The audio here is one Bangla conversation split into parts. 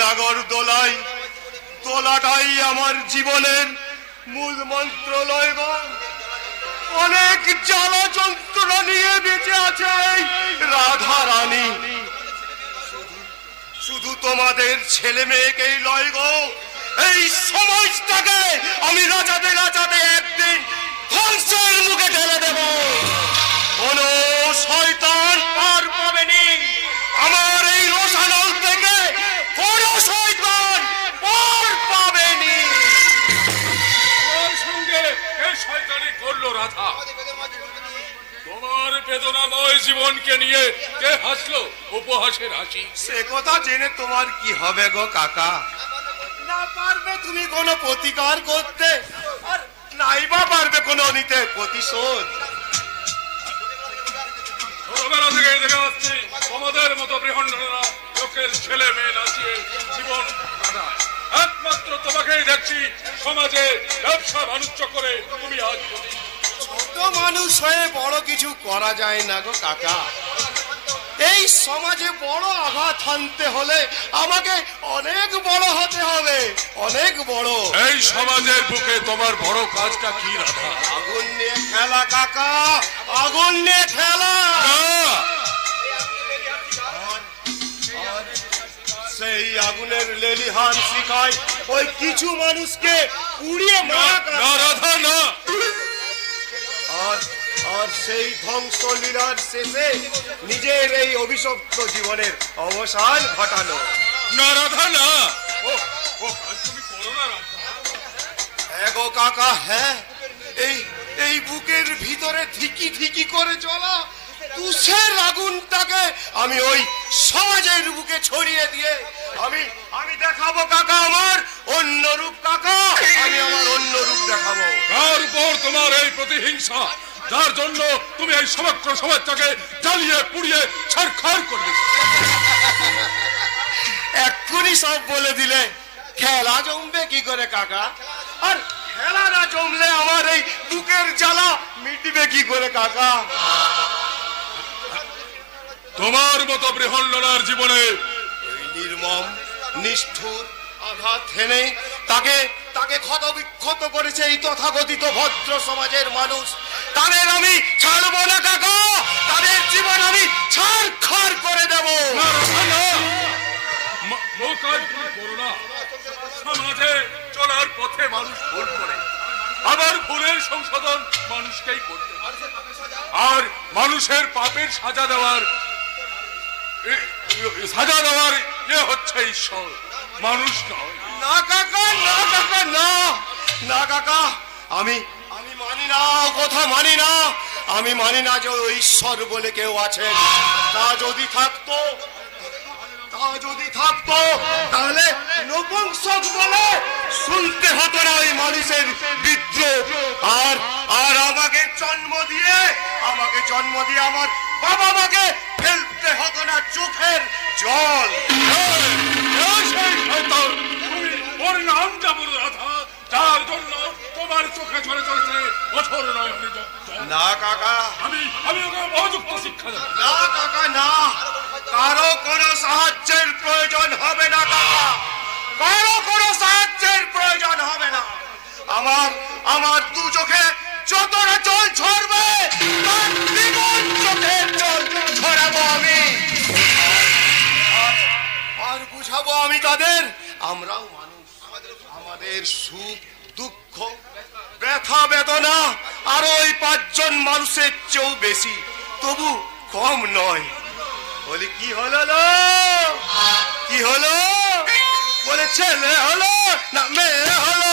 নাগর দোলাই তোলাটাই আমার জীবনের মূল মন্ত্র লয় গো। অনেক জ্বালা যন্ত্রণা নিয়ে বেঁচে আছে রাধা রানী, শুধু তোমাদের ছেলে মেয়েকেই লয় গো। এই সমাজটাকে আমি রাজাতে রাজাতে একদিন ধ্বংসের মুখে ঠেলে দেব। কোন শয়তান পার পাবেনি আমার এই রোশানল থেকে, কোন শয়তান পার পাবেনি। আমার সঙ্গে এই শয়তানি করলো রাধা। তোমার বেদনাময় জীবনকে নিয়ে কে হাসলো উপহাসের হাসি? সে কথা জেনে তোমার কি হবে গো কাকা? না পারবে তুমি কোনো প্রতিকার করতে, আর নাইবা পারবে কোনো নিতে প্রতিশোধ। ছোটবেলা থেকে দেখে আসছি তোমাদের মতো বৃহন্নরা লোকের ছেলে মেয়ে নাচিয়ে জীবন কাটায়। একমাত্র তোমাকেই দেখছি সমাজে ব্যবসা বাণিজ্য করে তুমি আজ ছোট মানুষ হয়ে বড় কিছু করা যায় না গো কাকা। এই সমাজে বড় আঘাত হানতে হলে আমাকে অনেক বড় হতে হবে, অনেক বড়। এই সমাজের বুকে তোমার বড় কাজটা কি রাধা? আগুন নিয়ে খেলা কাকা, আগুন নিয়ে খেলা। সেই আগুনের লেলিহান শিখায় ওই কিছু মানুষকে পুড়িয়ে মারা রাধা না। আর সেই ধ্বংস লীলার শেষে নিজের এই অভিশপ্ত জীবনের অবসান ঘটানো। না রাধা না। হ্যাঁ গো কাকা, হ্যাঁ। এই বুকের ভিতরে ধিকি ধিকি করে চলা তুষের আগুনটাকে আমি ওই সমাজের বুকে ছড়িয়ে দিয়ে আমি দেখাবো কাকা আমার অন্য রূপ। কাকা, আমি আমার অন্য রূপ দেখাবো। কার উপর তোমার এই প্রতিহিংসা, যার জন্য তুমি এই সমগ্র সমাজটাকে জ্বালিয়ে পুড়িয়ে ছারখার করে দিলে? এক্ষুনি সব বলে দিলে খেলা জমবে কি করে কাকা? আর খেলা না জমলে আমার এই বুকের জ্বালা মিটবে কি করে কাকা? তোমার মতো বৃহন্নলার জীবনে নির্মম নিষ্ঠুর আঘাত হেনে তাকে ক্ষত বিক্ষত করেছে এই তথাকথিত ভদ্র সমাজের মানুষ। তাদের আমি ছাড়বো না কাকা, তাদের জীবন আমি ছারখার করে দেব। সমাজে চলার পথে মানুষ ভুল করে, আবার ভুলের সংশোধন মানুষকেই করতে হয়। আর মানুষের পাপের সাজা দেওয়ার হচ্ছে ঈশ্বর, মানুষ নয়। না কাকা, না কাকা, না না কাকা, আমি মানি না, কথা মানি না। আমি মানি না যে ঈশ্বর বলে কেউ আছেন। তা যদি থাকতো তাহলে নপুংসক বলে শুনতে হতো না ওই মানুষের বিদ্রোহ। আর আমাকে জন্ম দিয়ে আমার বাবা মাকে ফেলতে হতো না চোখের চল। ওর নামটা বলো রাধা, যার জন্য তোমার চোখে ঝরে চলেছে কঠোর নয়নের জল। না কাকা, আমি ওকে উপযুক্ত শিক্ষা দেব। না কাকা না, কারো কোনো সাহায্যের প্রয়োজন হবে না কাকা, কারো কোনো সাহায্যের প্রয়োজন হবে না। আমার দু চোখে যতটা জল ঝরবে তার দ্বিগুণ চোখের জল ঝরাবো আমি। আর বুঝাবো আমি তাদের, আমরাও মানুষ, আমাদের সুখ দুঃখ ব্যথা বেদনা আর ওই 5 জন মানুষের চেয়েও বেশি, তবু কম নয়। বলি কি হলো লো, কি হলো? বলে ছেলে হলো না মেয়ে হলো,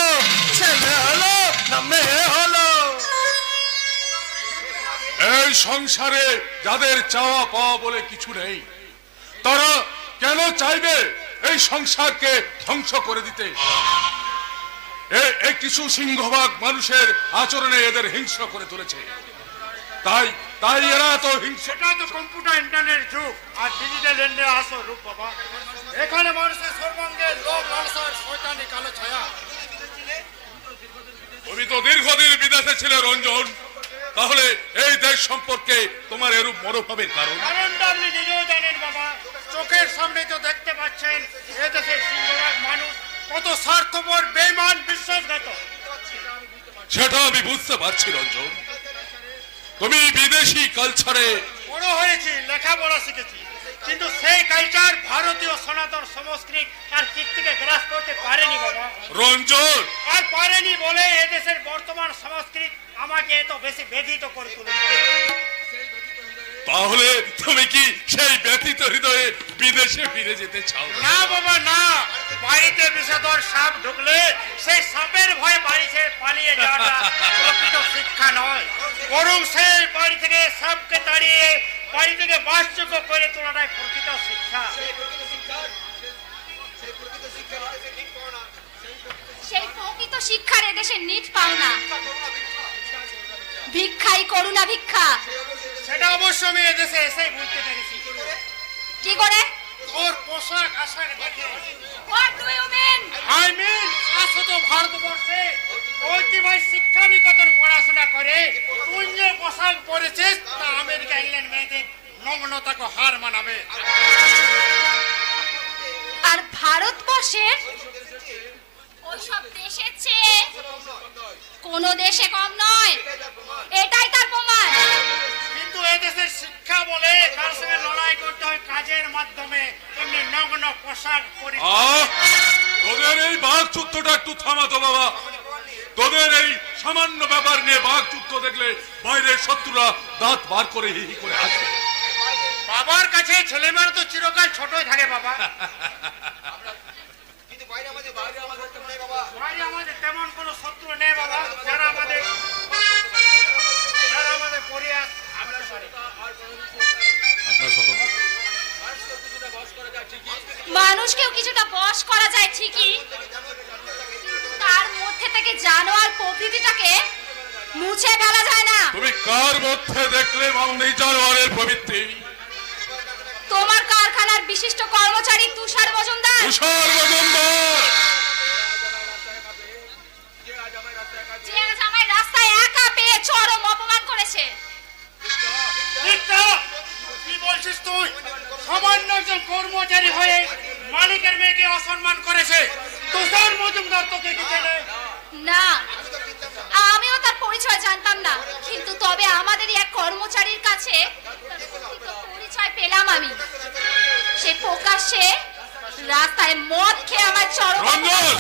ছেলে হলো না মেয়ে হলো। এই সংসারে যাদের চাওয়া পাওয়া বলে কিছু নেই, তারা কেন চাইবে এই সংসারকে ধ্বংস করে দিতে? এই কিছু সিংহভাগ মানুষের আচরণে এদের হিংস্র করে তুলেছে, তাই এরা তো হিংস্র। এটা তো কম্পিউটার ইন্টারনেট যুগ আর ডিজিটাল ইন্ডিয়া আসল রূপ বাবা। এখানে মানুষের সর্বাঙ্গে লোভ লালসার শয়তানি কালো ছায়া। তুমি তো দীর্ঘদিন বিদেশে ছিলে রঞ্জন, তাহলে এই দেশ সম্পর্কে তোমার এরূপ মনোভাবের কারণটা আপনি নিজেও জানেন বাবা, চোখের সামনে তো দেখতে পাচ্ছেন এদেশের সিংহভাগ মানুষ কত স্বার্থপর, বেঈমান, বিশ্বাসঘাতক। সেটা আমি বুঝতে পারছি রঞ্জন। তুমি বিদেশি কালচারে বড় হয়েছি, লেখাপড়া শিখেছি, কিন্তু সেই কালচার ভারতীয় সনাতন সংস্কৃতি আর কীর্তিকে গ্রাস করতে পারেনি বাবা। রঞ্জন, আর পারেনি বলে এদেশের বর্তমান সংস্কৃতি আমাকে এত বেশি ব্যথিত করে তুলেছে। তাহলে তুমি কি সেই ব্যথিত হৃদয়ে বিদেশে ফিরে যেতে চাও? না বাবা না, বাড়িতে বিষধর সাপ ঢুকলে সেই সাপের ভয়ে বাড়ি ছেড়ে পালিয়ে যাওয়াটা প্রকৃত শিক্ষা নয়, বরং সেই বাড়ি থেকে সাপকে তাড়িয়ে বাড়ি থেকে বাসযোগ্য করে তোলাটাই প্রকৃত শিক্ষা। সেই প্রকৃত শিক্ষার এদেশে নিট পাও না, ভিক্ষাই করুণা ভিক্ষা। সেটা অবশ্য আমি এদেশে এসেই বুঝতে পেরেছি। কি করে? ওর পোশাক আশাক দেখে। What do you mean? I mean, শাশ্বত ভারতবর্ষে ঐতিহ্যবাহী শিক্ষা নিকেতন পড়াশোনা করে তুই যে পোশাক পরেছিস তা আমেরিকা ইংল্যান্ড মেয়েদের নগ্নতাকে হার মানাবে। আর ভারতবর্ষের ওইসব দেশের চেয়ে কোন দেশে কম নয়, এটাই তার প্রমাণ। কিন্তু এদেশের শিক্ষা বলে কার সঙ্গে লড়াই করতে হয় কাজের মাধ্যমে, এমনি নগ্ন পোশাক পরে। তোদের এই বাঘ যুদ্ধটা একটু থামাতো বাবা। তোদের এই সামান্য ব্যাপার নিয়ে বাঘ যুদ্ধ দেখলে বাইরের শত্রুরা দাঁত বার করে হি হি করে আসবে। বাবার কাছে ছেলেমেয়েরা তো চিরকাল ছোটই থাকে বাবা। বাইরে আমাদের তেমন কোনো শত্রু নেই বাবা, যারা আমাদের পরিবার। মানুষকেও কিছুটা বশ করা যায় ঠিকই, তার মধ্যে থেকে জানোয়ার প্রকৃতিটাকে মুছে ফেলা যায় না। তুমি কার মধ্যে দেখলে মামনি জানোয়ারের প্রবৃত্তি? তোমার কারখানার বিশিষ্ট কর্মচারী তুষার মজুমদার। তুষার মজুমদার যে আজ আমায় রাস্তায় একা পেয়ে চরম অপমান করেছে। কি বলছিস তুই? সামান্য একজন কর্মচারী হয়ে মালিকের মেয়েকে অসম্মান করেছে। তুষার মজুমদার তোকে কি জানে? না, আমিও তার পরিচয় জানতাম না, কিন্তু তবে আমাদেরই এক কর্মচারীর কাছে তার প্রকৃত পরিচয় পেলাম আমি। সে প্রকাশ্যে রাস্তায় মদ খেয়ে আমার চরম। রঞ্জন,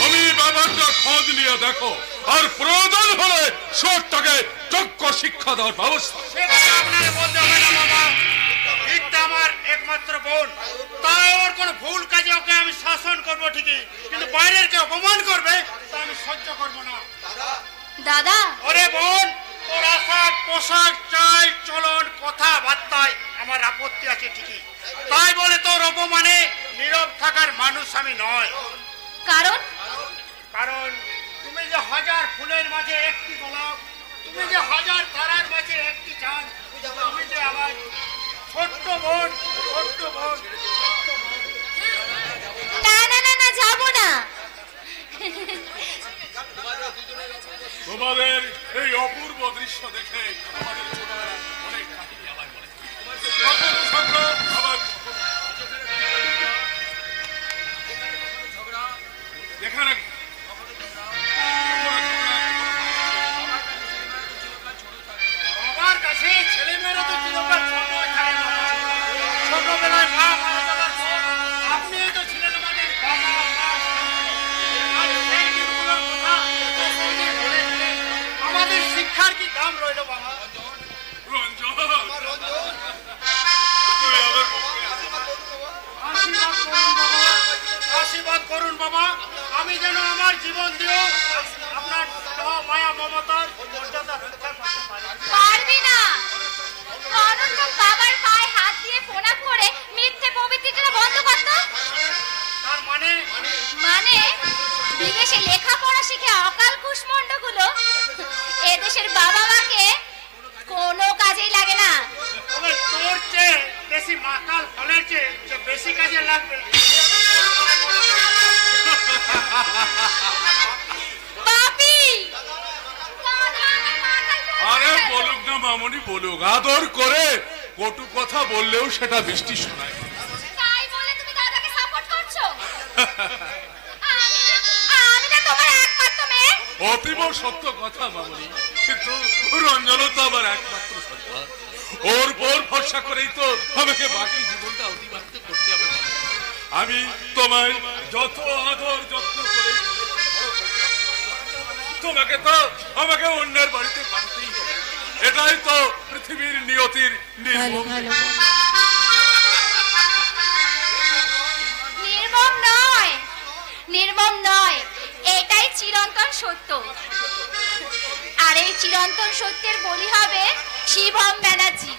তুমি ব্যাপারটা খোঁজ নিয়ে দেখো, আর প্রয়োজন হলে শোরটাকে যোগ্য শিক্ষা দেওয়ার ব্যবস্থা। সে কথা আপনাকে বলতে হবে না বাবা। ভিকটা আমার একমাত্র বোন, তাই ওর কোনো ভুল কাজে ওকে আমি শাসন করবো ঠিকই, কিন্তু বাইরের কেউ অপমান করবে তা আমি সহ্য করবো না। দাদা, ওরে বোন, ওর আশাক পোশাক চাল চলন কথাবার্তায় আমার আপত্তি আছে ঠিকই, তাই বলে তোর অপমানে নীরব থাকার মানুষ আমি নয়। কারণ কারণ তুমি যে হাজার ফুলের মাঝে একটি গোলাপ, তুমি যে হাজার তারার মাঝে একটি চাঁদ, তুমি যে আমার ছোট্ট বোন, ছোট্ট বোন। সালাম রইল বাবা। রঞ্জন তুই আবার আশীর্বাদ করুন বাবা, আমি যেন আমার জীবন দিয়েও আপনার মায়া মমতার মর্যাদা রক্ষা করতে পারি। পারবি না। অনন্তর বাবার পায়ে হাত দিয়ে প্রণাম করে মিথ্যে পবিত্রতা বন্ধ করতো। তার মানে মানে বিদেশে লেখাপড়া শিখে অকাল কুষ্মণ্ডগুলো এদেশের বাবা মাকে কোনো কাজেই লাগে না। তবে তোর চেয়ে বেশি মাকাল ফলের চেয়ে যে বেশি কাজে লাগবে। বাপি আরে বলুক না মামনি, বলুক, আদর করে কটু কথা বললেও সেটা বৃষ্টি শোনায়। তাই বলে তুমি দাদাকে সাপোর্ট করছো? আমি না তোমার একমাত্র মেয়ে। অতীব সত্য কথা মামনি, কিন্তু রঞ্জনও তো আমার একমাত্র সন্তান। ওর পর ভরসা করেই তো আমাকে বাকি জীবনটা অতিবাহিত করতে হবে। আমি তোমায় যত আদর যত্ন করে তোমাকে তো আমাকে অন্যের বাড়িতে পাঠাতেই হবে। এটাই তো পৃথিবীর নিয়তির নিয়ম। নির্মম নয়, নির্মম নয়, এটাই চিরন্তন সত্য। আর এই চিরন্তন সত্যের বলি হবে শিবম ব্যানার্জি,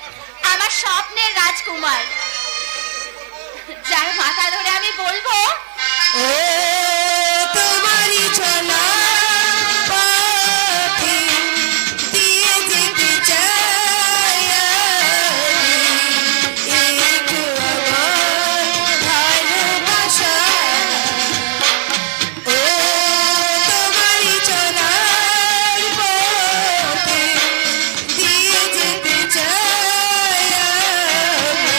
আমার স্বপ্নের রাজকুমার, যার মাথা ধরে আমি বলবো ও তোমারি চলা পথে দিয়ে যেতে চাই আমি, একটু আমার ভালোবাসা। ও তোমারি চলার পথে দিয়ে যেতে চাই আমি,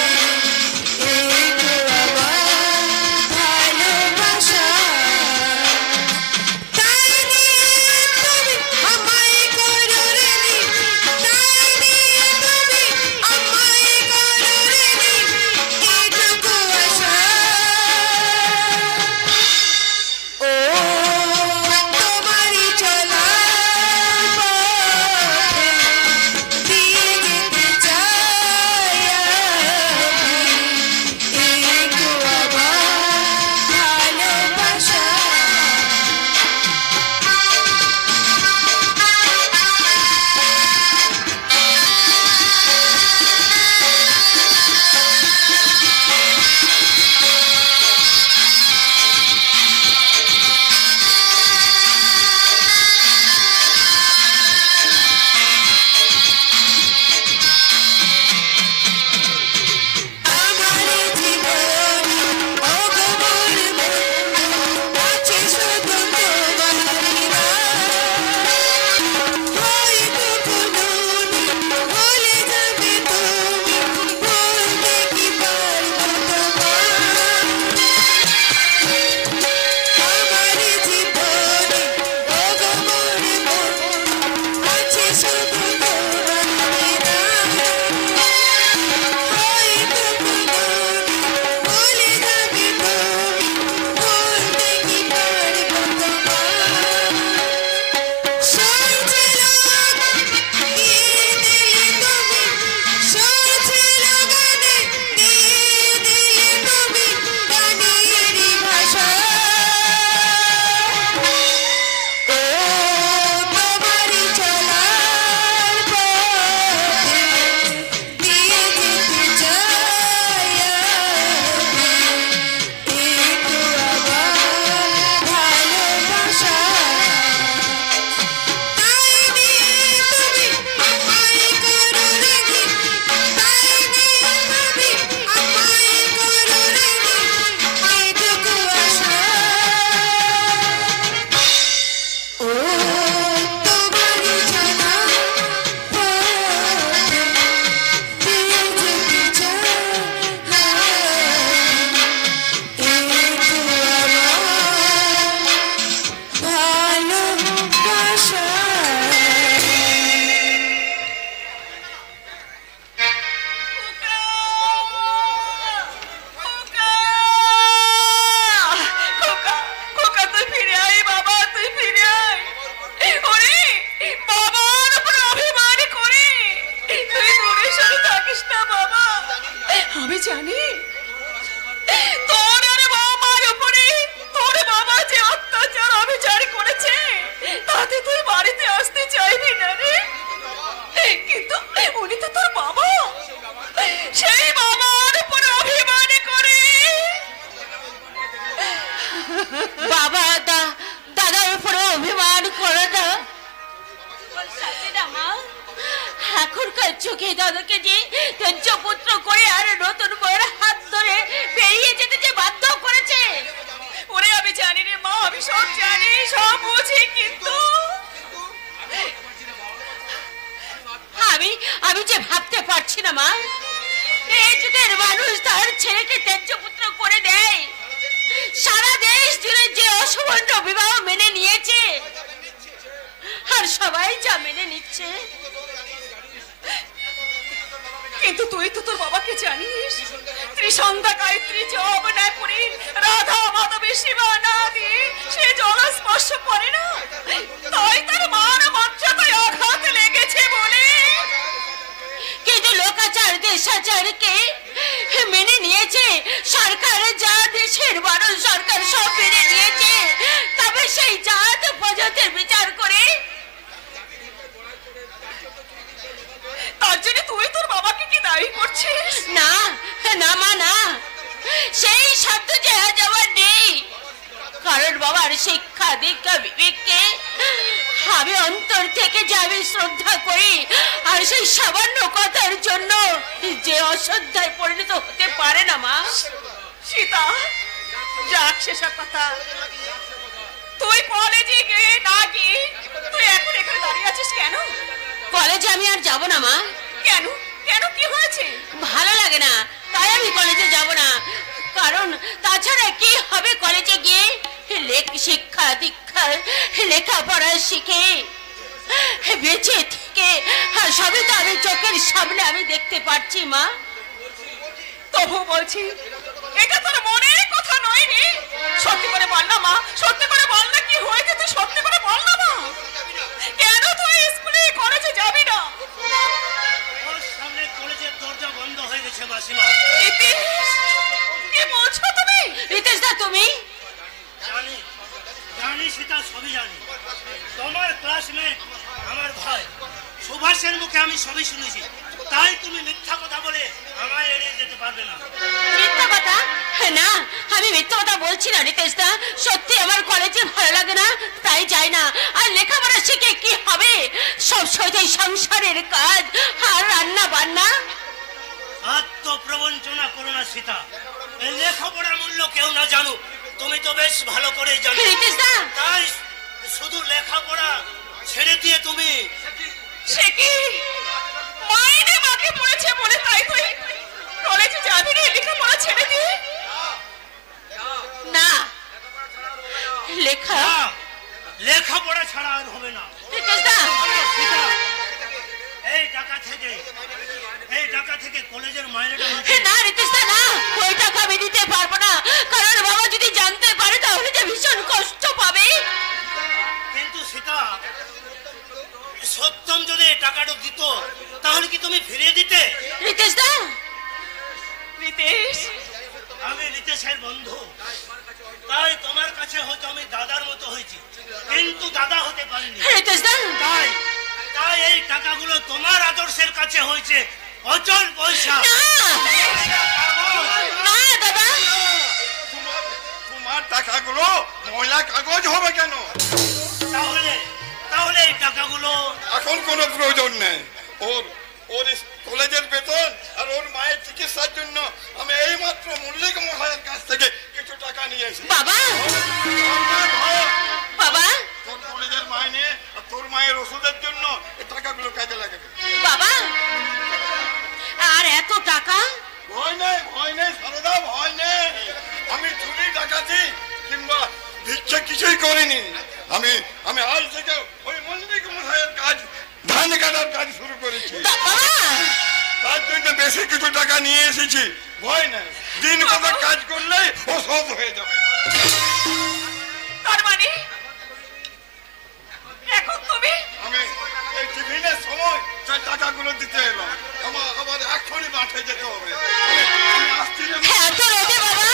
একটু আমার ভালোবাসা। তোর আর বাবার উপরে তোর বাবা যে অত্যাচার অবিচার করেছে তাতে তুই বাড়িতে আসতে চাইবি না রে, কিন্তু উনি তো তোর বাবা, সেই বাবার উপর অভিমান করে বাবা দাদার উপরে অভিমান করে না। মা এখনকার চোখে দাদাকে যে তেজ্য পুত্র করে আর নতুন বউয়ের হাত ধরে বেরিয়ে যেতে যে বাধ্য করেছে। ওরে আমি জানি রে মা, আমি সব জানি, সব বুঝি, কিন্তু আমি যে ভাবতে পারছি না মা, এই যুগের মানুষ তার ছেলেকে তেজ্য পুত্র করে দেয়। সারা দেশ জুড়ে যে অসমান্য বিবাহ মেনে নিয়েছে আর সবাই যা মেনে নিচ্ছে, কিন্তু তুই তো তোর বাবাকে জানিস, ত্রিসন্ধ্যা গায়ত্রী জপ না করি, রাধা মাধবী শিবা না দিয়ে সে জল স্পর্শ করে না, তাই তার মান মর্যাদায় আঘাত লেগেছে বলে। কিন্তু লোকাচার দেশাচারকে মেনে নিয়েছে সরকার, যা দেশের মানুষ সরকার সব মেনে নিয়েছে, তবে সেই জাত প্রজাতির বিচার করে তার জন্য তুই তোর বাবাকে কি দায়ী করছিস? না না মা না, সেই শব্দ যে আজ আমার নেই, কারণ বাবার শিক্ষা দীক্ষা বিবেককে আমি অন্তর থেকে যে আমি শ্রদ্ধা করি, আর সেই সামান্য কথার জন্য যে অশ্রদ্ধায় পরিণত হতে পারে না মা। সীতা, যাক সেসব কথা, তুই কলেজে গিয়ে না গিয়ে তুই এখন এখানে দাঁড়িয়ে আছিস কেন? কলেজে আমি আর যাব না মা। কেন কেন, কি হয়েছে? ভালো লাগে না, তাই আমি কলেজে যাব না। কারণ তাছাড়া কি হবে কলেজে গিয়ে? শিক্ষা দীক্ষা লেখাপড়া শিখে বেঁচে থেকে সবই তো আমি চোখের সামনে আমি দেখতে পাচ্ছি মা। তবু বলছি, এটা তোর মনের কথা নয় রে, সত্যি করে বল না মা, সত্যি করে বল না কি হয়েছে, তুই সত্যি করে বল না মা, কেন তুই স্কুলে কলেজে যাবি না? ওর সামনে কলেজের দরজা বন্ধ হয়ে গেছে মাসিমা। রিতেশ, কি বলছো তুমি? রিতেশ দা, তুমি? জানি জানি সেটা সবই জানি। তোমার ক্লাসমেট আমার ভাই সুভাষের মুখে আমি সবই শুনেছি, তাই তুমি মিথ্যা কথা বলে আমায় এড়িয়ে যেতে পারবে না। মিথ্যা কথা? না, আমি মিথ্যা কথা বলছি না রিতেশ দা, সত্যি আমার কলেজে ভালো লাগে না, তাই যাই না। আর লেখাপড়া শিখে কি হবে? সব সময় সংসারের কাজ আর রান্না বান্না। আত্মপ্রবঞ্চনা করো না সীতা, এই লেখাপড়ার মূল্য কেউ না জানুক, তুমি তো বেশ ভালো করে জানো। রিতেশ দা, তাই শুধু লেখাপড়া ছেড়ে দিয়ে তুমি সে কি মাইনে মাকে পড়েছে বলে তাই তুই কলেজে যাবি না লেখাপড়া ছেড়ে দিয়ে? না, লেখা লেখাপড়া ছাড়া আর হবে না। রিতেশ দা, সীতা, এই টাকা থেকে কলেজের মাইনেটা না রিতেশ দা, না, ওই টাকা আমি দিতে পারবো না, কারণ বাবা যদি জানতে পারে তাহলে যে ভীষণ কষ্ট পাবে। কিন্তু সীতা, সত্যম যদি এই টাকাটা দিত তাহলে কি তুমি ফিরিয়ে দিতে? রিতেশ দা, রিতেশ, আমি রিতেশের বন্ধু, তাই তোমার কাছে হয়তো আমি দাদার মতো হয়েছি, কিন্তু দাদা হতে পারিনি। রিতেশ দা, তাই তাই এই টাকাগুলো তোমার আদর্শের কাছে হয়েছে অচল পয়সা। না দাদা, তোমার টাকাগুলো ময়লা কাগজ হবে কেন? তাহলে এই টাকাগুলো এখন কোনো প্রয়োজন নেই। ওর কলেজের বেতন আর ওর মায়ের চিকিৎসার জন্য আমি এইমাত্র মল্লিক মহারাজের কাছ থেকে কিছু টাকা নিয়ে এসেছি। বাবা, বাবা, তোর কলেজের মাইনে আর তোর মায়ের ওষুধের জন্য এই টাকাগুলো কাজে লাগাবে। বাবা, আর এত টাকা? ভয় নেই সারদা, ভয় নেই। আমি চুরি ডাকাতি কিংবা ভিক্ষা কিছুই করিনি। আমি আজ থেকে ওই মল্লিক মহারাজের কাজ, ধান কাটার কাজ শুরু করেছি। বাবা, তার জন্য বেশি কিছু টাকা নিয়ে এসেছি, ভয় নাই। দিন কত কাজ করলেই ও শোধ হয়ে যাবে। তার মানে এখন তুমি আমি এই টিফিনের সময় তার টাকাগুলো দিতে এলাম। আমার এখনই মাঠে যেতে হবে। আমি আসছি রে মা। এত রোদে বাবা?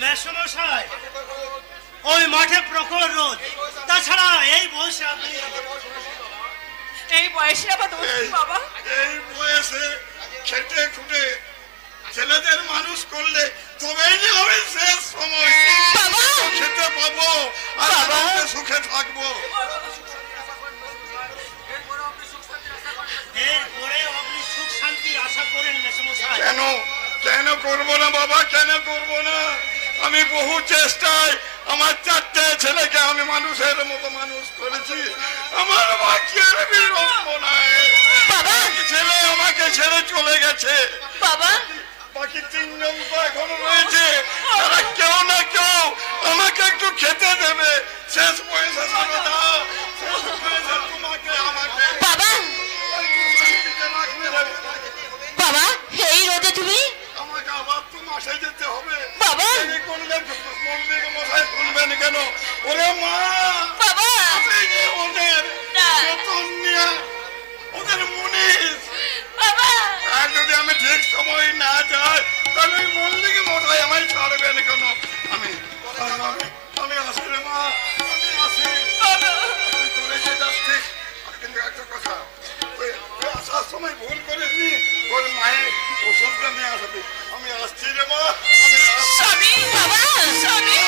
মেসমশাই, ওই মাঠে প্রখর রোদ, তাছাড়া এই বয়সে আপনি এই বয়সে আবার দোষ কি বাবা? এই বয়সে খেটে খুটে ছেলেদের মানুষ করলে তবেই না হবে শেষ সময়। বাবা! খেতে পাবো আর আনন্দে সুখে থাকবো। এরপরে আপনি সুখ শান্তির আশা করেন মেসমশাই? কেন কেন করবো না বাবা, কেন করবো না? আমি বহু চেষ্টায় আমার 4টে ছেলেকে আমি মানুষের মতো মানুষ করেছি। আমার বাকির বিড়ম্বনায় বাবা! ছেলে আমাকে ছেড়ে চলে গেছে। বাবা! বাকি 3 জন তো এখনো রয়েছে। তারা কেউ না কেউ আমাকে একটু খেতে দেবে। শেষ বয়সে সর্বদা শেষ বয়সে তোমাকে আমাকে বাবা! শান্তিতে রাখবে রে। বাবা, এই রোদে তুমি? আমাকে আবার তো মাঠে যেতে হবে। বাবা! এই করলে মন্দির মশাই শুনবেন কেন? ওরে মা, বাবা! এই যে ওদের না। বেতন নিয়ে ওদের মুনিশ, বাবা! আর যদি আমি ঠিক সময় না যাই তাহলে ওই মল্লিক মশাই আমায় ছাড়বেন কেন? আমি আসি রে মা, আমি আসি। তুই কলেজে যাচ্ছিস, আর কিন্তু একটা কথা, তুই আসার সময় ভুল করিসনি, তোর মায়ের ওষুধটা নিয়ে আসবি। আমি আসছি রে মা, আমি আসছি। স্বামী! বাবা! স্বামী!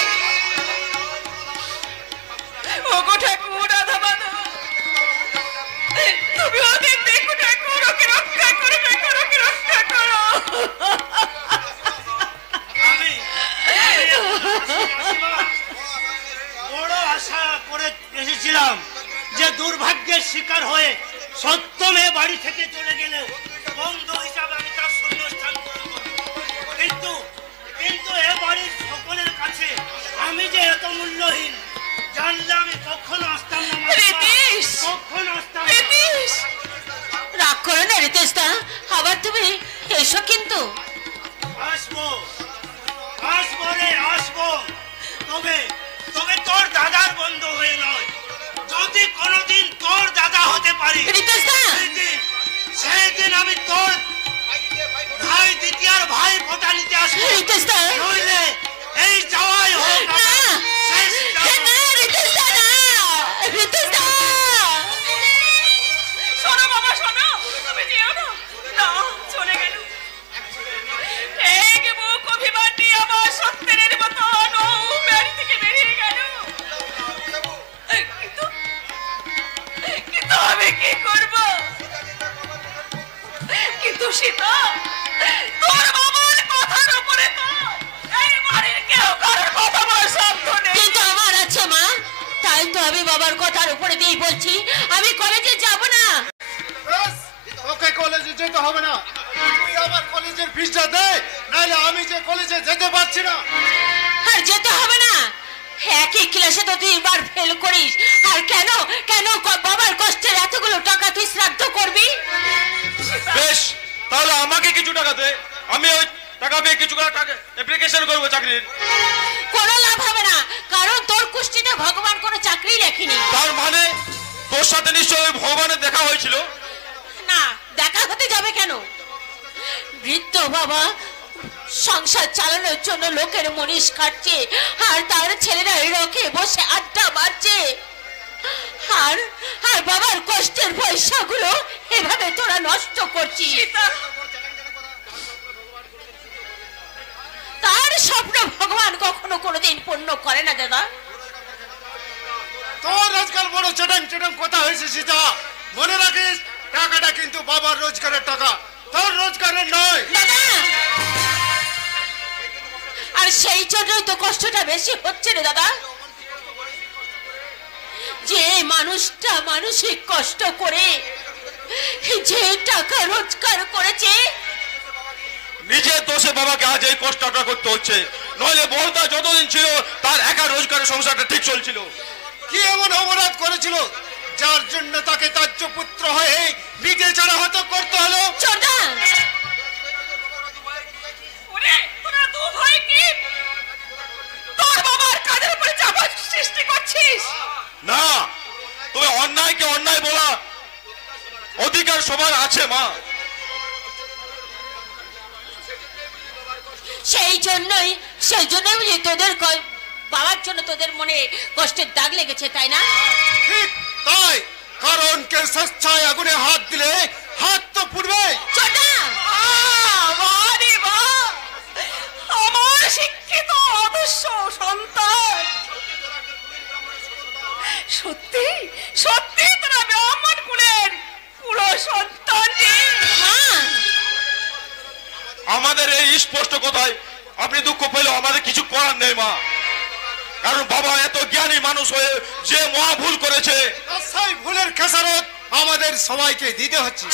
ওগো ঠাকুর, রাধা মাধব, তুমি ওদের দেখো ঠাকুর, ওকে রক্ষা করো ঠাকুর, ওকে রক্ষা করো। আমি বড় আশা করে এসেছিলাম যে দুর্ভাগ্যের শিকার হয়ে সত্যমে বাড়ি থেকে চলে গেলে বন্ধু হিসাবে আমি তার শূন্যস্থান পূরণ করব। কিন্তু কিন্তু এ বাড়ির সকলের কাছে আমি যে এত মূল্যহীন জানলে আমি কখনো আসতাম না মাসিমা। রিতেশ! কখনো আসতাম না। রিতেশ! রাগ করো না রিতেশদা, আবার তুমি এসো কিন্তু। আসবো আসবো রে আসবো, তবে তবে তোর দাদার বন্ধু হয়ে নয়। যদি কোনোদিন তোর দাদা হতে পারি রিতেশদা! সেই দিন আমি তোর ভাই দ্বিতীয় ভাই ফোঁটা নিতে আসবো। রিতেশদা! নইলে এই যাওয়াই হোক না! আমার শেষ যাওয়া। না, রিতেশদা, না! রিতেশদা! শোনো বাবা, শোনো, তুমি যেও না। না, চলে গেল। এক বুক অভিমান নিয়ে আমার সত্যের মতন ও বাড়ি থেকে বেরিয়ে গেল। কিন্তু কিন্তু আমি কি করব? কিন্তু সীতা, তোর বাবার কথার উপরে তো এই বাড়ির কেউ কারোর কথা বলার সাধ্য নেই। কিন্তু আমার আছে মা, তাই তো আমি বাবার কথার উপরে দিয়েই বলছি আমি কলেজে যাব না। ওকে কলেজে যেতে হবে না। তুই আমার কলেজের ফিসটা দে, নাহলে আমি যে কলেজে যেতে পারছি না। আর যেতে হবে না। একই ক্লাসে তো 2 বার ফেল করিস, আর কেন কেন বাবার কষ্টের এতগুলো টাকা তুই শ্রাদ্ধ করবি? বেশ, তাহলে আমাকে কিছু টাকা দে, আমি ওই টাকা পেয়ে কিছু টাকা অ্যাপ্লিকেশন করবো চাকরির। কোনো লাভ হবে না, কারণ তোর কুষ্টিতে ভগবান কোনো চাকরি লেখেনি। তার মানে তোর সাথে নিশ্চয়ই ভগবানের দেখা হয়েছিল। না, দেখা হতে যাবে কেন? বৃদ্ধ বাবা সংসার চালানোর জন্য লোকের মনীষ কাটছে, আর তার ছেলেরা রকে বসে আড্ডা মারছে, আর আর বাবার কষ্টের পয়সাগুলো এভাবে তোরা নষ্ট করছিস। সীতা, তার স্বপ্ন ভগবান কখনো কোনোদিন পূর্ণ করে না দাদা। তোর আজকাল বড় চটং চটং কথা হয়েছে সীতা। মনে রাখিস, টাকাটা কিন্তু বাবার রোজগারের টাকা, তোর রোজগারের নয়। দাদা, আর সেই জন্যই তো কষ্টটা বেশি হচ্ছে রে দাদা। যে মানুষটা মানসিক কষ্ট করে যে টাকা রোজগার করেছে, নিজের দোষে বাবাকে আজ এই কষ্টটা করতে হচ্ছে, নইলে বলতা যতদিন ছিল তার একা রোজগারের সংসারটা ঠিক চলছিল। কি এমন অপরাধ করেছিল যার জন্য তাকে তাজ্য পুত্র হয়ে নিজে ছাড়া হত করতে হলো? চোদা! ওরে, তোরা দু ভাই কি তোর বাবার কাঁধের উপরে চাপা সৃষ্টি করছিস? না, তবে অন্য সবার আছে মা। সেই জন্যই বুঝি তোদের বাবার জন্য তোদের মনে কষ্টের দাগ লেগেছে, তাই না? ঠিক তাই, কারণ কে স্বেচ্ছায় আগুনে হাত দিলে হাত তো পুড়বে। ছোটা আমার শিক্ষিত আদর্শ সন্তান, সত্যি সত্যি তোরা ব্রাহ্মণ কুলের পুরো সন্তান রে। আমাদের এই স্পষ্ট কথায় আপনি দুঃখ পেলেও আমাদের কিছু করার নেই মা, কারণ বাবা এত জ্ঞানী মানুষ হয়ে যে মহা ভুল করেছে সেই ভুলের খেসারত আমাদের সবাইকে দিতে হচ্ছে,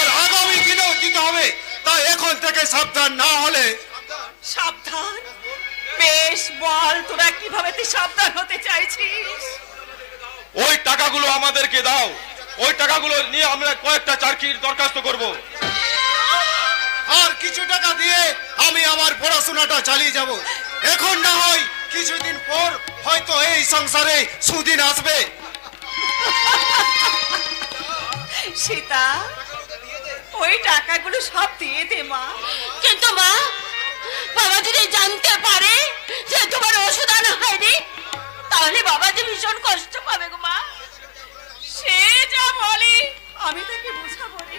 আর আগামী দিনেও দিতে হবে। তাই এখন থেকে সাবধান না হলে। সাবধান? বেশ, বল তোরা কিভাবে তুই সাবধান হতে চাইছিস? ওই টাকাগুলো আমাদেরকে দাও, ওই টাকাগুলো নিয়ে আমরা কয়েকটা চাকরির দরখাস্ত করব। আর কিছু টাকা দিয়ে আমি আমার পড়াশোনাটা চালিয়ে যাব। এখন না হয় কিছুদিন পর হয়তো এই সংসারে সুদিন আসবে। সীতা, ওই টাকাগুলো সব দিয়ে দে মা। কিন্তু মা, বাবা যদি জানতে পারে যে তোমার ওষুধ আনা হয়নি, তাহলে বাবা যে ভীষণ কষ্ট পাবে গো মা। সে যা বলে আমি তাকে বোঝাবো রে।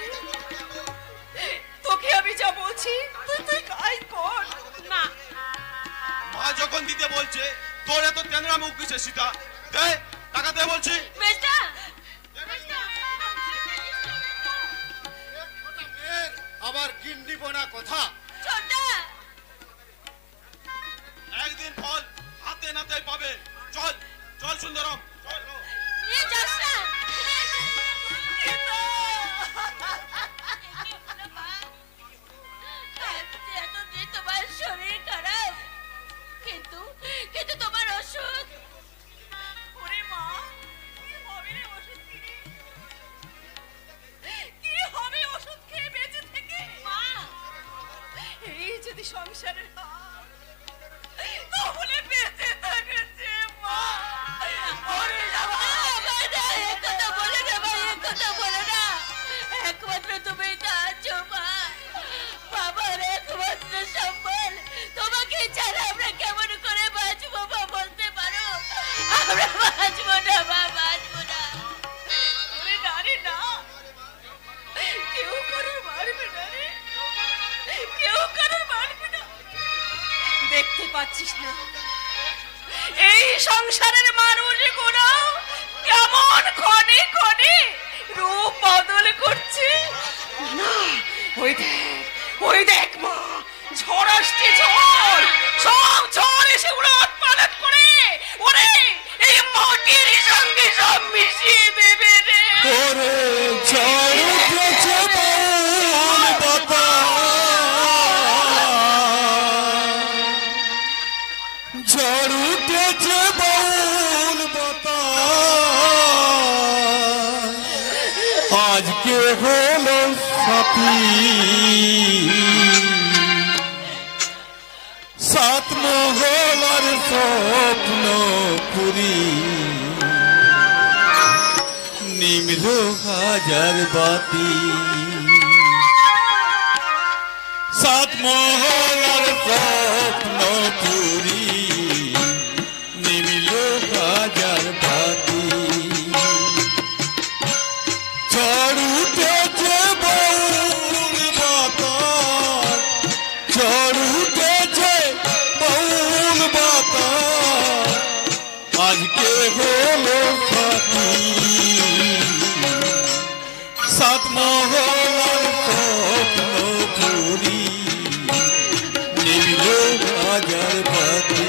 তোকে আমি যা বলছি তুই কাজ কর না। মা যখন দিতে বলছে তোর এত তেনরা মুখ কিসে? সীতা দে টাকা দে বলছি। বেটা আবার গিন্ডি বোনা কথা। ছোটা একদিন ফল হাতে নাতে পাবে। চল চল সুন্দরম, চল। নিয়ে যাস না। এতদিন তোমার শরীর খারাপ, কিন্তু তোমার ওষুধ। ওরে মা, কি হবে রে ওষুধ কিনে? কি হবে ওষুধ খেয়ে বেঁচে থেকে? মা, এই যদি সংসারের হাল, তাহলে বেঁচে থাকছে মা। ওরে বাবা, কথা বলে না ভাই, কথা বলে না। একমাত্র তুমি তো আছো মা, বাবার একমাত্র সম্বল। তোমাকে ছাড়া আমরা কেমন করে বাঁচবো মা, বলতে পারো? আমরা বাঁচবো না মা, বাঁচবো না। ওরে না রে না, কেউ কারোর মারবে না রে, কেউ কারোর মারবে না। দেখতে পাচ্ছিস না এই সংসারের মানুষগুলো কেমন ক্ষণে ক্ষণে রূপ বদল করছে? না, ওই দেখ মা, ঝড় আসছে, ঝড়, সব ঝড় এসে উড়াত পালাত করে ওরে এই মাটির সঙ্গে সব মিশিয়ে দেবে রে। ওরে ঝড় উঠেছে বন পাতা, ঝড় উঠেছে বন পাতা, আজকে হলো সাথী সাত মহলার স্বপ্ন পুরী, নিমল হাজার বাতি, সাত মহলার স্বপ্ন পুরী, নিমল হাজার বাতি, ঝড় উঠেছে বউর বাতাস, ঝড় উঠেছে বউর বাতাস, আজকে হলো সাথী সাত মহলার স্বপ্ন পুরী, নিমল হাজার বাতি,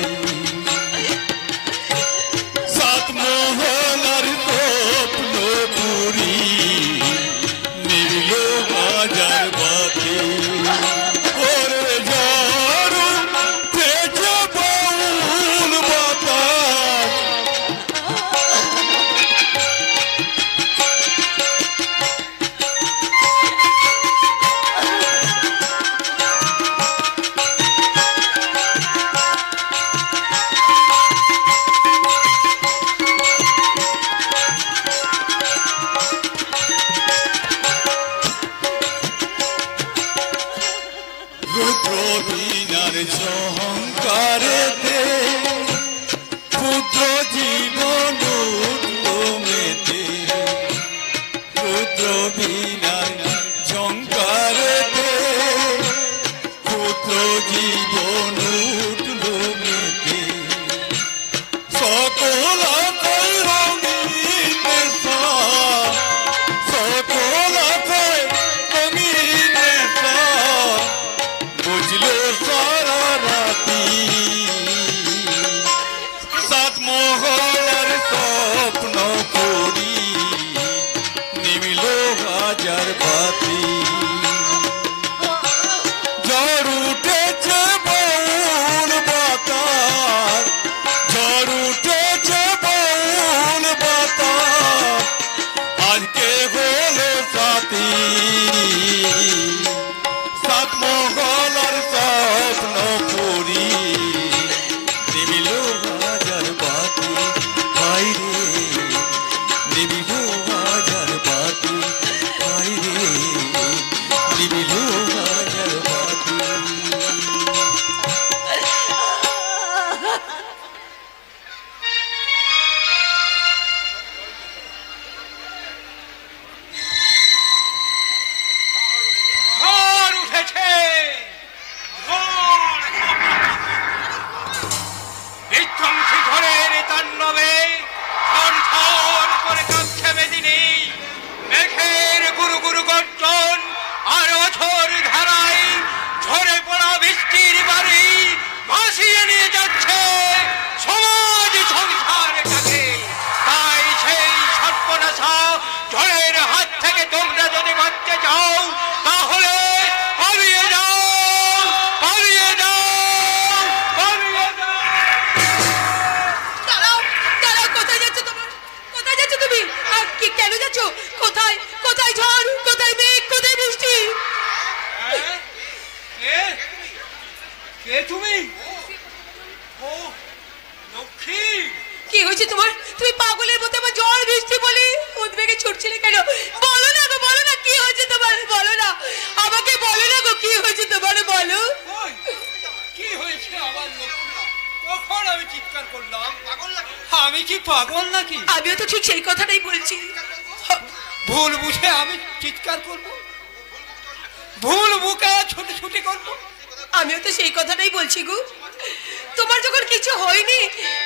সাত মহলার স্বপ্ন পুরী, নিমল হাজার বাতি, ওরে ঝড় উঠেছে বউর বাতাস, পুত্র বিনার ঝঙ্কারেতে পুত্র জীবন মেতে পুত্র বিনার ঝঙ্কারেতে পুত্র জীবন মেতে সকল আমি কি পাগল নাকি? আমিও তো ঠিক সেই কথাটাই বলছি। ভুল বুঝে আমি চিৎকার করব, ভুল বুকে ছুটি করব? আমিও তো সেই কথাটাই বলছি গো। তোমার যখন কিছু হয়নি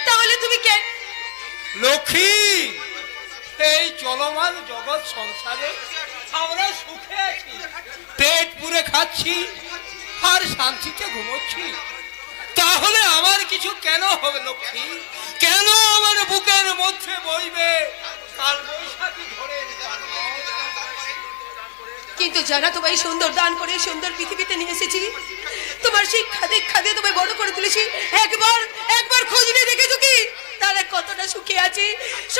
তাহলে তুমি কেন? লক্ষ্মী, এই চলমান জগৎ সংসারে আমরা সুখে আছি, পেট পুরে খাচ্ছি আর শান্তিতে ঘুমোচ্ছি, তাহলে আমার কিছু কেন হবে লক্ষ্মী? কেন আমার বুকের মধ্যে বইবে কাল বৈশাখী ধরে? কিন্তু জানা, তোমায় সুন্দর দান করে সুন্দর পৃথিবীতে নিয়ে এসেছি, তোমার শিক্ষা দীক্ষা দিয়ে তোমায় বড় করে তুলেছি। একবার খোঁজ নিয়ে দেখেছো কি তারা কতটা সুখে আছে?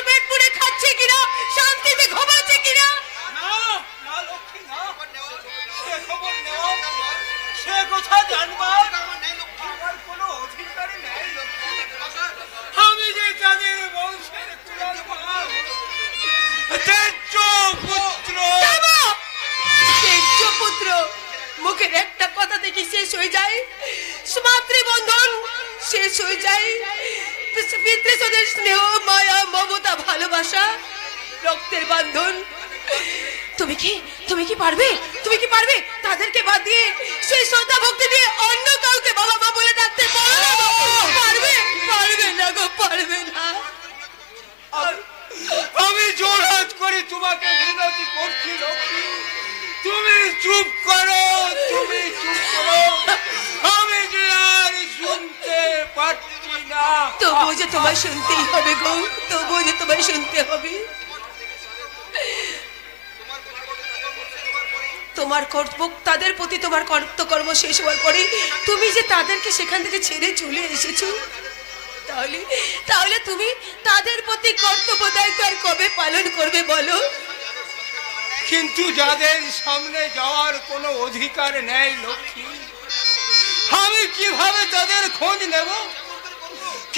পেট পুরে খাচ্ছে কিনা, শান্তিতে ঘুমাচ্ছে কিনা? না না লক্ষ্মী, না, সে খবর নেওয়া, সে কথা জানবার আমার কোনো অধিকার নেই। আমি যে তাদের বংশের তেজ্য পুত্র, মুখের একটা কথা দেখি শেষ হয়ে যায়, মাতৃবন্ধন শেষ হয়ে যায়, পিতৃস্বদের স্নেহ, মায়া, মমতা, ভালোবাসা, রক্তের বান্ধন। তুমি কি পারবে তাদেরকে বাদ দিয়ে সেই শ্রদ্ধা ভক্তি দিয়ে অন্য কাউকে বাবা মা বলে ডাকতে পারবে? না গো, পারবে না। আমি জোরহাত করে তোমাকে বিনতি করছি লক্ষ্মী, তুমি চুপ করো, তুমি চুপ করো। আমি যে আর শুনতে পারছি না। তবুও যে তোমায় শুনতেই হবে গো, তবুও যে তোমায় শুনতে হবে। তোমার কর্তব্য, তাদের প্রতি তোমার কর্তব্য শেষ হওয়ার পরে তুমি যে তাদেরকে সেখান থেকে ছেড়ে চলে এসেছো, তাহলে তুমি তাদের প্রতি কর্তব্য দায়িত্ব আর কবে পালন করবে বলো? কিন্তু যাদের সামনে যাওয়ার কোনো অধিকার নেই লক্ষ্মী, আমি কিভাবে তাদের খোঁজ নেব?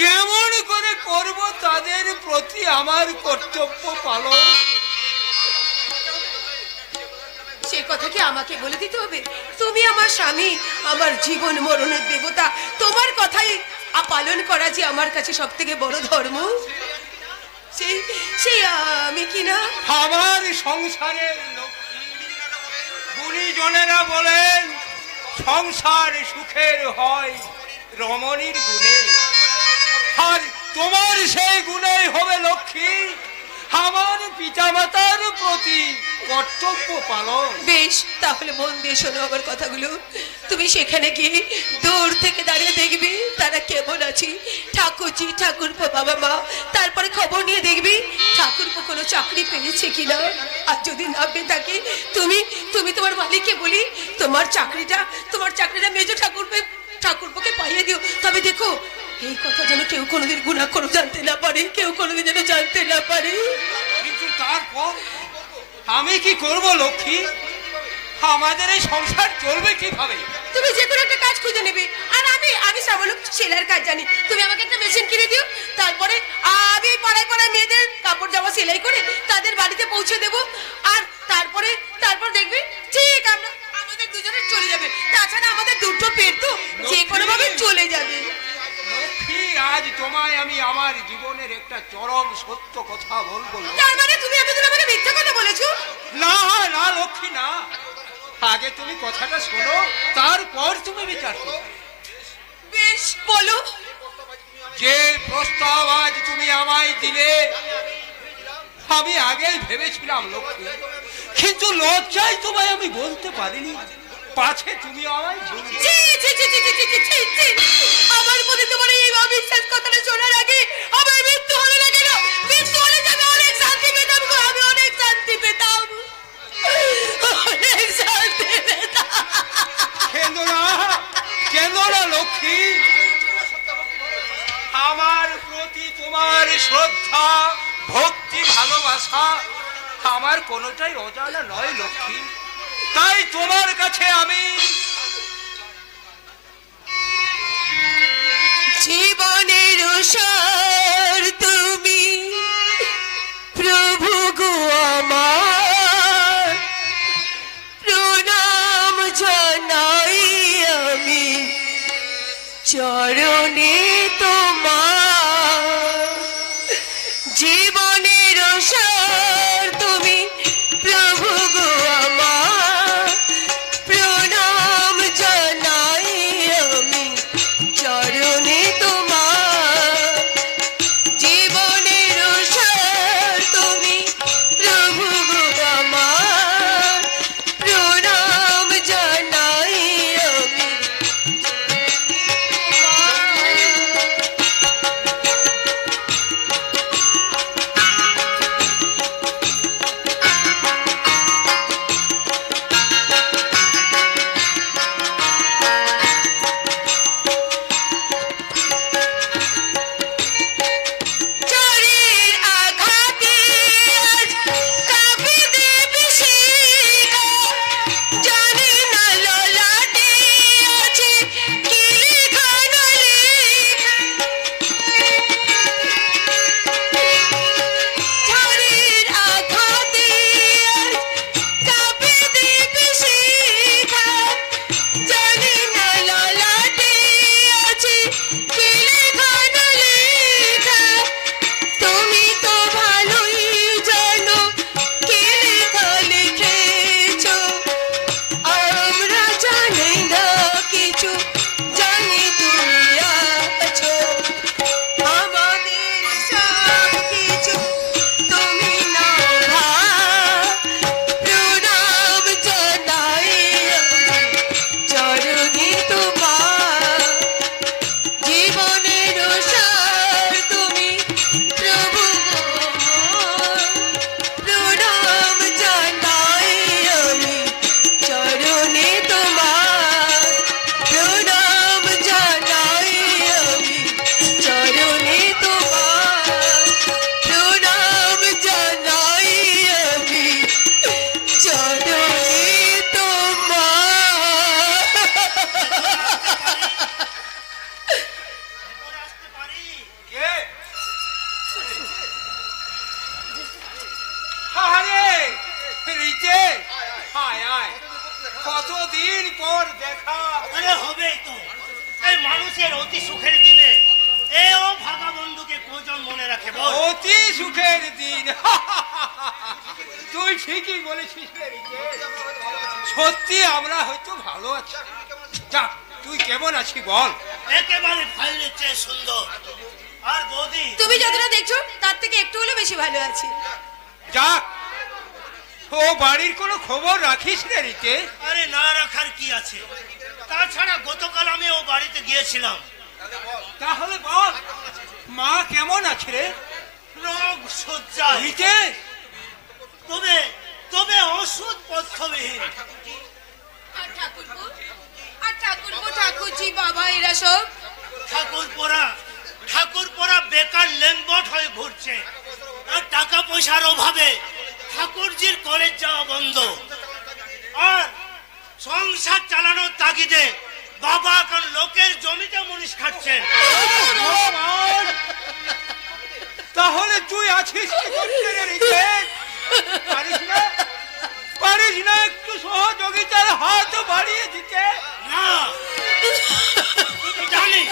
কেমন করে করব তাদের প্রতি আমার কর্তব্য পালন? সে কথা কি আমাকে বলে দিতে হবে? তুমি আমার স্বামী, আমার জীবন মরণের দেবতা, তোমার কথাই পালন করা যে আমার কাছে সব থেকে বড় ধর্ম। সেই সেই আমি কি না আমার সংসারের গুণীজনেরা বলেন সংসার সুখের হয় রমণীর গুণে, আর তোমার সেই গুণেই হবে লক্ষ্মী আমার পিতামাতার প্রতি কর্তব্য পালন। বেশ, তাহলে মন দিয়ে শোনো আমার কথাগুলো। তুমি সেখানে গিয়ে দূর থেকে দাঁড়িয়ে দেখবি তারা কেমন আছে, ঠাকুরজি, ঠাকুরপো, বাবা মা। তারপরে খবর নিয়ে দেখবি ঠাকুরপো কোনো চাকরি পেয়েছে কিনা। আর যদি না পেয়ে থাকে তুমি তোমার মালিককে বলি তোমার চাকরিটা মেজো ঠাকুরপোকে পাইয়ে দিও। তবে দেখো এই কথা যেন কেউ কোনোদিন গুনাহ করে জানতে না পারে, কেউ কোনোদিন যেন জানতে না পারে। কিন্তু তারপর আমি কি করব লক্ষ্মী? আমাদের এই সংসার চলবে কিভাবে? তুমি যে কোনো একটা কাজ খুঁজে নেবে। আর আমি সামান্য সেলাইয়ের কাজ জানি, তুমি আমাকে একটা মেশিন কিনে দিও। তারপরে আমি পাড়ায় মেয়েদের কাপড় জামা সেলাই করে তাদের বাড়িতে পৌঁছে দেবো। আর তারপর দেখবি ঠিক আমাদের দুজনের চলে যাবে। তাছাড়া আমাদের দুটো পেট তো যে কোনো ভাবে চলে যাবে। লক্ষ্মী, আজ তোমায় আমি আমার জীবনের একটা চরম সত্য কথা বলবো। তার মানে তুমি এতদিন আমাকে মিথ্যা কথা বলেছো? না না লক্ষ্মী না, আগে তুমি কথাটা শোনো, তারপর তুমি বিচার করো। বেশ, বলো। যে প্রস্তাব আজ তুমি আমায় দিলে আমি আগেই ভেবেছিলাম লক্ষ্মী, কিন্তু লজ্জায় তোমায় আমি বলতে পারিনি, পাছে তুমি আমায় ভুলবে। আমার প্রতি তোমার এই অবিশ্বাস কথাটা শোনার আগে আমার মৃত্যু হলো না কেন? মৃত্যু হলে আমি অনেক শান্তি পেতাম গো, আমি অনেক শান্তি পেতাম, অনেক শান্তি পেতাম। কেন না লক্ষ্মী, আমার প্রতি তোমার শ্রদ্ধা, ভক্তি, ভালোবাসা আমার কোনোটাই অজানা নয় লক্ষ্মী। তাই তোমার কাছে আমি জীবনের সার তুমি প্রভু গো আমার, প্রণাম জানাই আমি চরণে তোমার। জীবনের সার তুমি প্রভু গো আমার, প্রণাম জানাই আমি চরণে তোমার। জীবনের সার তুমি প্রভু গো আমার, প্রণাম জানাই আমি। আজকের অতি সুখের দিনে এও ভাগা বন্ধুকে কোজন মনে রাখে বল? অতি সুখের দিন। তুই ঠিকই বলেছিস রে রিতেশ। সত্যি আমরা হয়তো ভালো আছি। যা, তুই কেমন আছিস বল? একেবারে ফাইলের চেয়ে সুন্দর। আর বৌদি, তুমি যতটা দেখছো তার থেকে একটু হলেও বেশি ভালো আছি। যা, ও বাড়ির কোনো খবর রাখিস রে রিতেশ? আরে না রাখার কি আছে? তাছাড়া গতকাল আমি ও বাড়িতে গিয়েছিলাম। তাহলে বল, মা কেমন আছে রে? রোগ সজ্জায়, রিতেশ, তবে তবে ওষুধ পথ্যবিহীন। আর ঠাকুরপো, আর ঠাকুরপো, ঠাকুরজি, বাবা এরা সব ঠাকুরপোরা বেকার লেনবট হয়ে ঘুরছে। আর টাকা পয়সার অভাবে ঠাকুরজির কলেজ যাওয়া বন্ধ। আর সংসার চালানোর তাগিদে বাবা এখন লোকের জমিতে মুনিশ খাচ্ছেন। তাহলে তুই আছিস কি করতে রে রিতেশ? পারিস না একটু সহযোগিতার হাত বাড়িয়ে দিতে? না, জানিস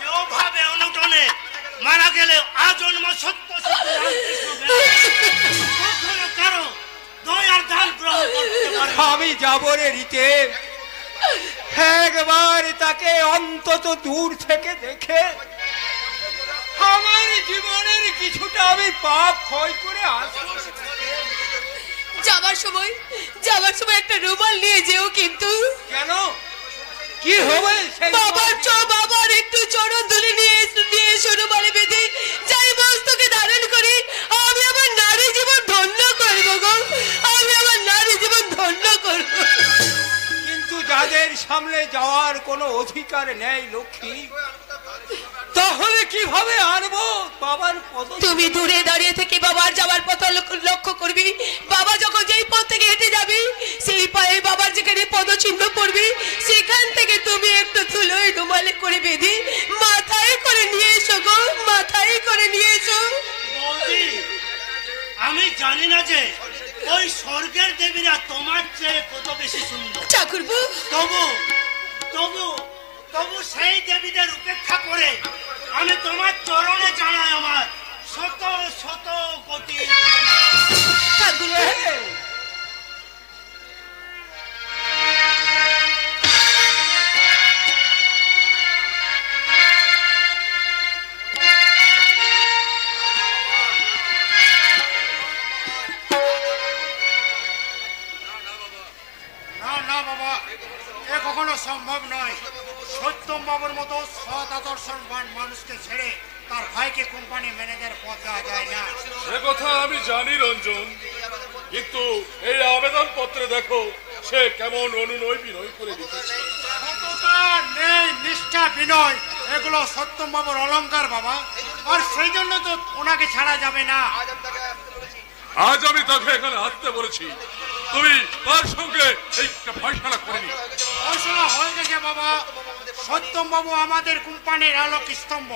যে অভাবে অনটনে মারা গেলে আজন্ম সত্য কারো দয়ার দান গ্রহণ করতে পারে। আমি যাব রে রিতেশ, একবার তাকে অন্তত দূর থেকে দেখে আমার জীবনের কিছুটা আমি পাপ ক্ষয় করে আসবো। যাবার সময় একটা রুমাল নিয়ে যেও কিন্তু। কেন, কি হবে? বাবার একটু চরণ ধুলি নিয়ে এসো, রুমালে বেঁধে যাই মস্তকে ধারণ করি। আমি আমার নারী জীবন ধন্য করবো গো, আমি আমার নারী জীবন ধন্য করবো। কিন্তু যাদের সামনে যাওয়ার কোনো অধিকার নেই লক্ষ্মী, তাহলে কিভাবে আনবো বাবার পদ? তুমি দূরে দাঁড়িয়ে থেকে বাবার যাওয়ার পথ লক্ষ্য করবি। বাবা যখন যেই পথ থেকে হেঁটে যাবি, সেই পায়ে বাবার যেখানে পদচিহ্ন পড়বি, সেখান থেকে তুমি একটু ধুলোয় রুমালে করে বেঁধে মাথায় করে নিয়ে এসো গো, মাথায় করে নিয়ে এসো। বৌদি, আমি জানি না যে ওই স্বর্গের দেবীরা তোমার চেয়ে কত বেশি সুন্দর। ঠাকুরপো, তবু সেই দেবীদের উপেক্ষা করে আমি তোমার চরণে জানাই আমার শত শত কোটি ঠাকুরপো, না বাবা, এ কখনো সম্ভব নয়। সত্যম বাবুর মতো সৎ আদর্শবান মানুষকে ছেড়ে তার ভাইকে কোম্পানি ম্যানেজার পদ দেওয়া যায় না। সে কথা আমি জানি রঞ্জন, কিন্তু এই আবেদন পত্রে দেখো সে কেমন অনুনয় বিনয় করে লিখেছে। সততা, ন্যায়, নিষ্ঠা, বিনয় এগুলো সত্যম বাবুর অলংকার বাবা। আর সেই জন্য তো ওনাকে ছাড়া যাবে না। আজ আমি তাকে এখানে আসতে বলেছি, তুমি তার সঙ্গে এইটা ফয়সালা করে নি। ফয়সালা হয়ে গেছে বাবা। সত্যম বাবু আমাদের কোম্পানির আলোক স্তম্ভ।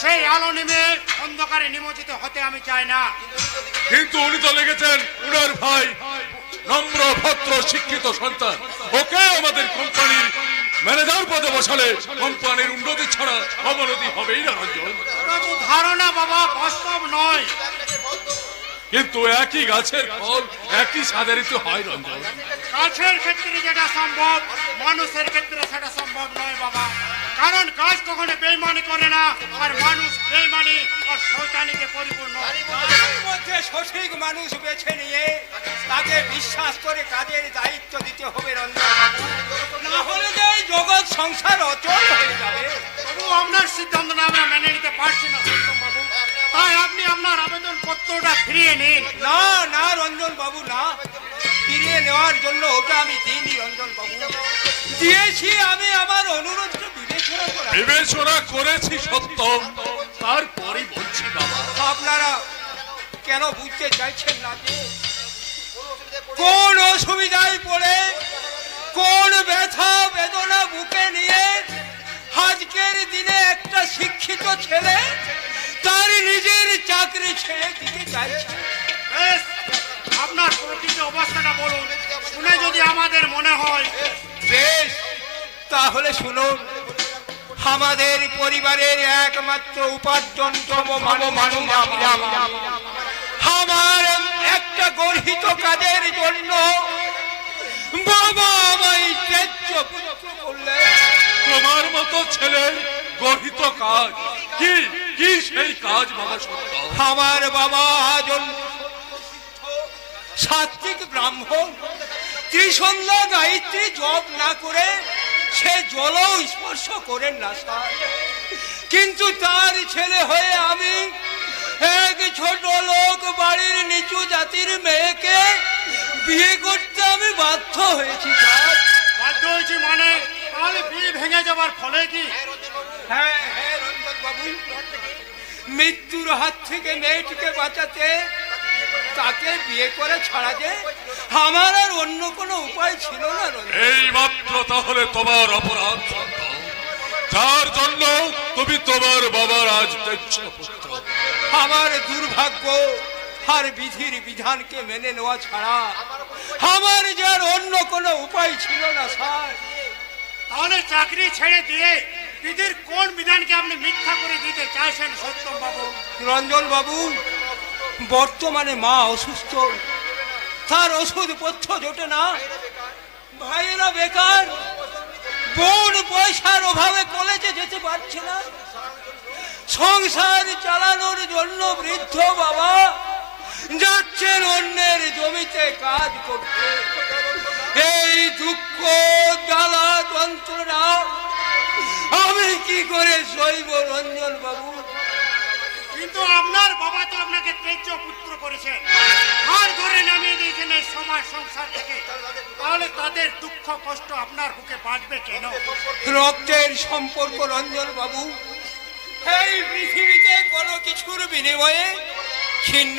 সেই আলো নেমে অন্ধকারে নিমজ্জিত হতে আমি চাই না। কিন্তু উনি তো লেগেছেন উনার ভাই, নম্র ভদ্র শিক্ষিত সন্তান, ওকে আমাদের কোম্পানির ম্যানেজার পদে বসালে কোম্পানির উন্নতি ছাড়া অবনতি হবেই না রঞ্জন। ওটা তো ধারণা বাবা, বাস্তব নয়। কিন্তু একই গাছের ফল একই স্বাদেরই তো হয় রঞ্জন। গাছের ক্ষেত্রে যেটা সম্ভব, মানুষের ক্ষেত্রে সেটা সম্ভব নয় বাবা। কারণ গাছ কখনো বেইমানি করে না, আর মানুষ বেইমানি আর শয়তানিতে পরিপূর্ণ। তার মধ্যে সঠিক মানুষ বেছে নিয়ে তাকে বিশ্বাস করে কাজের দায়িত্ব দিতে হবে রঞ্জন। না হলে যে এই জগৎ সংসার অচল হয়ে যাবে। তবু আপনার সিদ্ধান্তটা আমরা মেনে নিতে পারছি না সত্যম বাবু। তাই আপনি আপনার আবেদন পত্রটা ফিরিয়ে নিন। না রঞ্জন বাবু, না, ফিরিয়ে নেওয়ার জন্য ওটা আমি দিইনি রঞ্জন বাবু। দিয়েছি আমি আমার অনুরোধ বিবেচনা করেছি সত্য, তারপরে বলছি বাবা। আপনারা কেন বুঝতে চাইছেন না যে কোন অসুবিধায় পড়ে, কোন ব্যথা বেদনা বুকে নিয়ে আজকের দিনে একটা শিক্ষিত ছেলে তার নিজের চাকরি ছেড়ে দিতে চাইছে। বেশ, আপনার প্রকৃত অবস্থাটা বলুন, শুনে যদি আমাদের মনে হয়। বেশ, তাহলে শুনুন। আমাদের পরিবারের একমাত্র উপার্জনক্ষম মানুষ আমার একটা গর্হিত কাজের জন্য বাবা আমায় ত্যায্য পুত্র করলেন। তোমার মতো ছেলের গর্হিত কাজ কি কি সেই কাজ বাবা সত্য? আমার বাবা সাত্বিক ব্রাহ্মণ, ত্রিসন্ধ্যা গায়ত্রী জপ না করে সে জলও স্পর্শ করেন না স্যার। কিন্তু তার ছেলে হয়ে আমি এক ছোট লোক বাড়ির নিচু জাতির মেয়েকে বিয়ে করতে আমি বাধ্য হয়েছি স্যার। বাধ্য হয়েছি মানে তাহলে বিয়ে ভেঙে যাবার ফলে কি? হ্যাঁ হ্যাঁ রঞ্জন বাবু, মৃত্যুর হাত থেকে মেয়েটিকে বাঁচাতে তাকে বিয়ে করে ছাড়া যে আমার আর অন্য কোনো উপায় ছিল না রঞ্জন। এই মাত্র তাহলে তোমার অপরাধ সন্তান, যার জন্য তুমি তোমার বাবার আজ ত্যায্য পুত্র। আমার দুর্ভাগ্য আর বিধির বিধানকে মেনে নেওয়া ছাড়া আমার যে আর অন্য কোনো উপায় ছিল না স্যার। তাহলে চাকরি ছেড়ে দিয়ে বিধির কোন বিধানকে আপনি মিথ্যা করে দিতে চাইছেন সত্যম বাবু? রঞ্জন বাবু, বর্তমানে মা অসুস্থ, তার ওষুধ পথ্য জোটে না, ভাইয়েরা বেকার, বোন পয়সার অভাবে কলেজে যেতে পারছে না, সংসার চালানোর জন্য বৃদ্ধ বাবা যাচ্ছেন অন্যের জমিতে কাজ করতে। এই দুঃখ জ্বালা যন্ত্রণা আমি কি করে সইব রঞ্জন বাবু? কিন্তু আপনার বাবা তো আপনাকে ত্যায্য পুত্র করেছেন, আর ধরে নামিয়ে দিয়েছেন এই সমাজ সংসার থেকে, তাহলে তাদের দুঃখ কষ্ট আপনার বুকে বাঁচবে কেন? রক্তের সম্পর্ক রঞ্জন বাবু এই পৃথিবীতে কোনো কিছুর বিনিময়ে ছিন্ন